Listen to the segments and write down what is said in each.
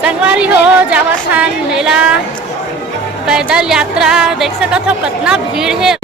संगवारी हो जावथन मेला पैदल यात्रा देख सकत हो कितना भीड़ है।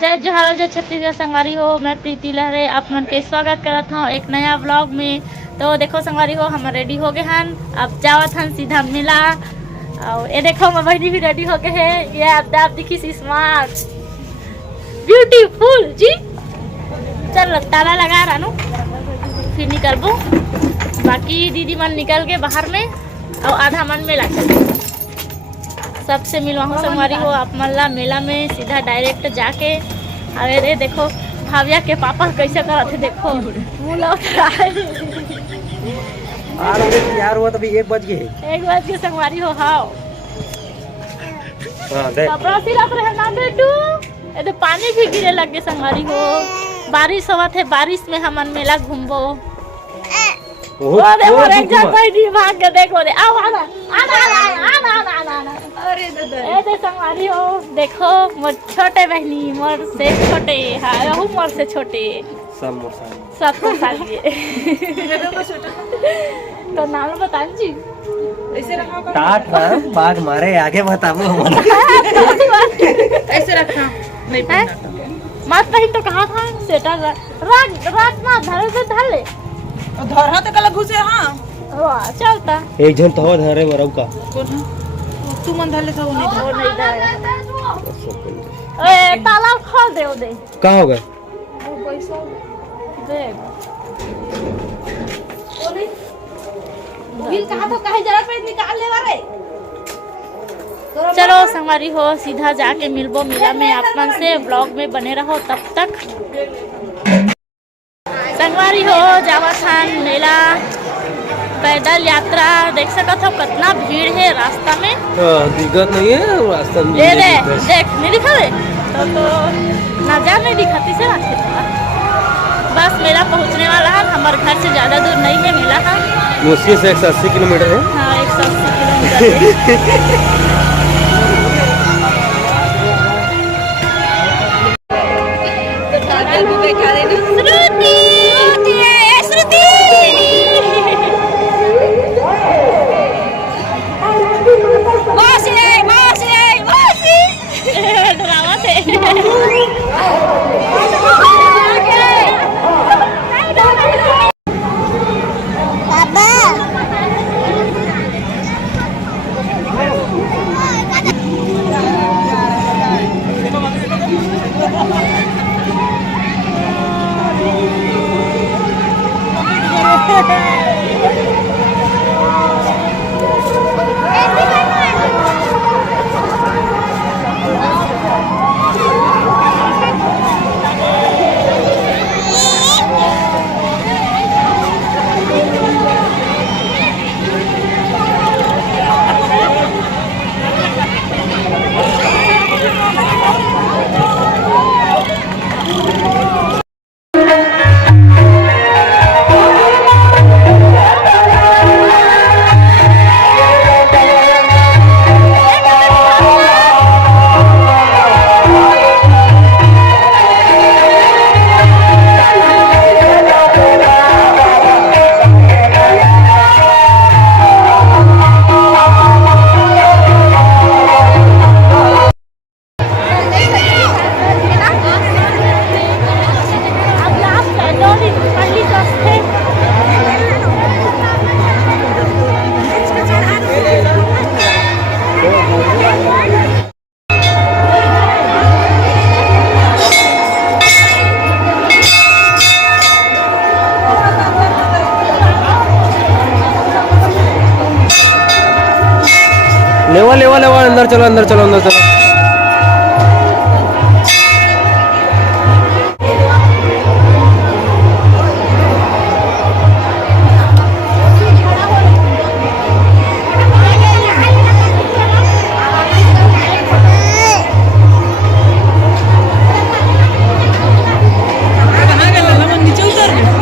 जय जोहार जय छत्तीसगढ़ संगवारी हो, मैं प्रीति लहरे आप मन के स्वागत करत हूँ एक नया ब्लॉग में। तो देखो संगवारी हो हम रेडी हो गए हन, अब जावत हन सीधा मेला। और ये देखो मैं बहनी भी रेडी हो गए है, ये आप दिखी स्मार्ट ब्यूटीफुल जी। चल ताला लगा रहा नु फिर निकलबो, बाकी दीदी मन निकल के बाहर में और आधा मन में लग सबसे मिलवाऊँ संगवारी हो आप मल्ला मेला में सीधा डायरेक्ट जाके। अरे देखो भाविया के पापा कैसे करत थे, देखो मुँह यार हुआ तभी 1 बज गए संगवारी हो। हाँ कपड़ा सिलत रहे ना बेटू, ये तो पानी भी गिरे लगे संगवारी हो। बारिश हुआ थे, बारिश में हमन मेला घूमबो। अरे मोर एक जन भाई दी भाग के देखो रे, आओ आना आना आना आना आना आना। अरे दादा ए दे संगवारी हो, देखो मोर छोटे बहनी मोर से छोटे, हां रहू मोर से छोटे सब साल ये तो नाम बतान जी ऐसे रखा टाट बाग मारे आगे बताओ ऐसे रखना नहीं मत पहन तो कहा था सेटर रात में धरे से धर ले धरहा तो कल घुसे। हाँ वाह चलता एक जन तो धरे मरऊ का तू मन धर ले था, वो नहीं धरे। ए ताला खोल दे का हो गए वो पैसा दे बिल कहा तो कहे जरा पे निकाल ले वाले। चलो संगवारी हो सीधा जाके मिलबो मेला में, आप मन से ब्लॉग में बने रहो तब तक। संगवारी हो जावथन मेला पैदल यात्रा देख सकत हो कितना भीड़ है रास्ता में। दिक्कत नहीं है रास्ता में, ये देख नहीं दिखा रे तो नजर नहीं दिखाती से रखे था। बस मेला पहुंचने वाला है, हमारे घर से ज्यादा दूर नहीं है मेला है, मुश्किल से 180 किलोमीटर है। हाँ 180 किलोमीटर लेवा लेवा लेवा, अंदर चलो अंदर चलो अंदर चलो। कहाँ गया लमन, नीचे उतर गया।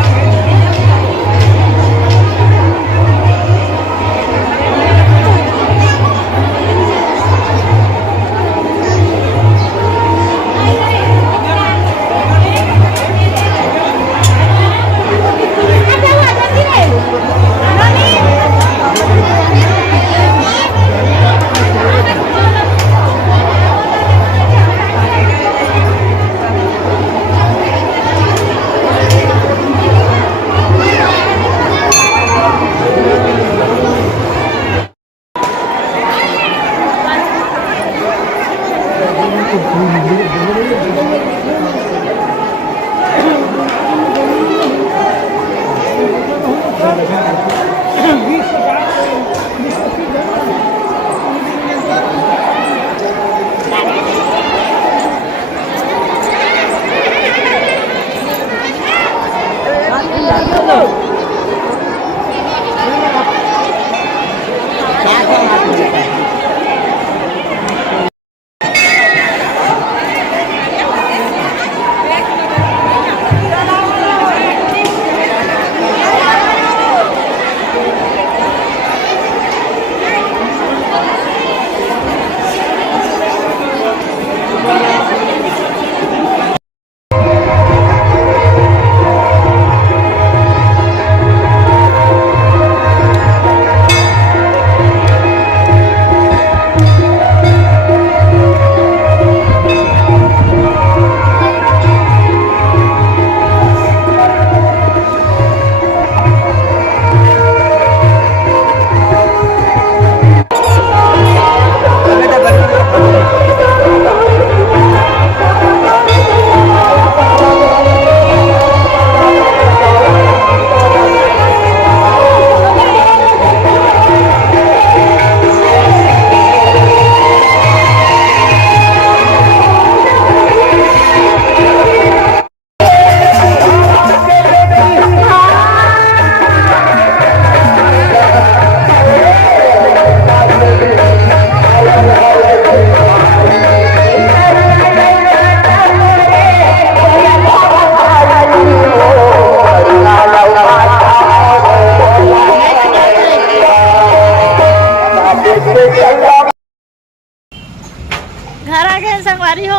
घर आ गए संगवारी हो।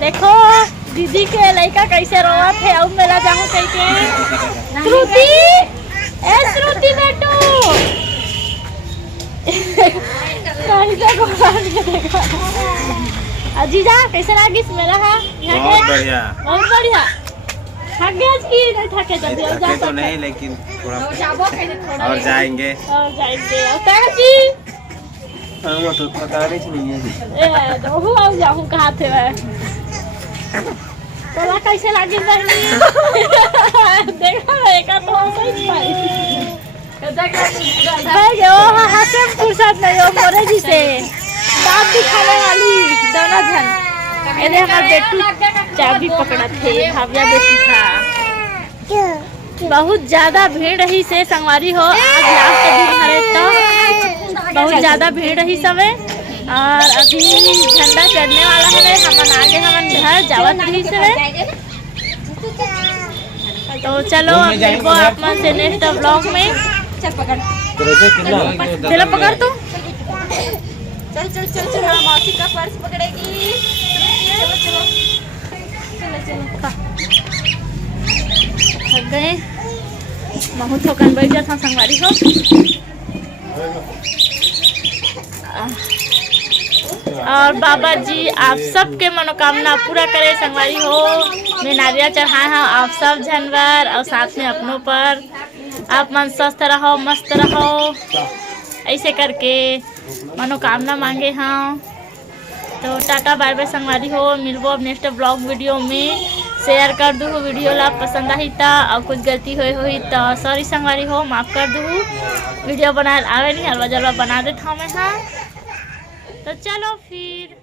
देखो दीदी के लड़का कैसे रोवत है। अब मेला जाऊँ कह के। श्रुति, ए श्रुति बेटू अजीजा कैसे लागिस मेला? बहुत बढ़िया, बहुत बढ़िया। थक गया की नहीं थके? जल्दी और थके जा तो नहीं, लेकिन थोड़ा और जाएंगे। और जाएंगे और काजी वो तो थकाने नहीं है। ए दोहु आओ जाऊँ कहाँ थे मैं? तोला कैसे लागी बहनी? देखा एक तो सही पाई। भाई ओ हंसे फुर्सत नहीं हो मोरे जी से दांत दिखाने वाली दोनों जन। अरे हमारा बेटू चाबी पकड़ा थे, भाविया बेटी था। बहुत ज्यादा भीड़ रही से संगवारी हो। आज लास्ट दिन हरे तो बहुत ज्यादा भीड़ रही सबे। और अभी झंडा चढ़ने वाला है। हमन आगे हमन घर जावत रही से। तो चलो अब मिलबो आप मन से नेक्स्ट ब्लॉग में। चल पकड़, चलो पकड़ तू। चल चल चल चल, हाँ, मौसी का पर्स पकड़ेगी। चलो चलो चलो चलो। थक गए बहुत थोकन बैठ जाता संगवारी हो। और बाबा जी आप सबके मनोकामना पूरा करे संगवारी हो। मैं नारियल चढ़ाए हूँ आप सब जानवर और साथ में अपनों पर। आप मन स्वस्थ रहो, मस्त रहो, ऐसे करके मनोकामना मांगे हाँ। तो टाटा बाय बाय संगवारी हो। मिलबो अब नेक्स्ट ब्लॉग वीडियो में। शेयर कर दू वीडियो ला पसंद आई था और कुछ गलती हुई तो सॉरी संगवारी हो, माफ़ कर दू। वीडियो बनाए आवे नहीं, हलवा जलवा बना देता हूँ मैं हाँ। तो चलो फिर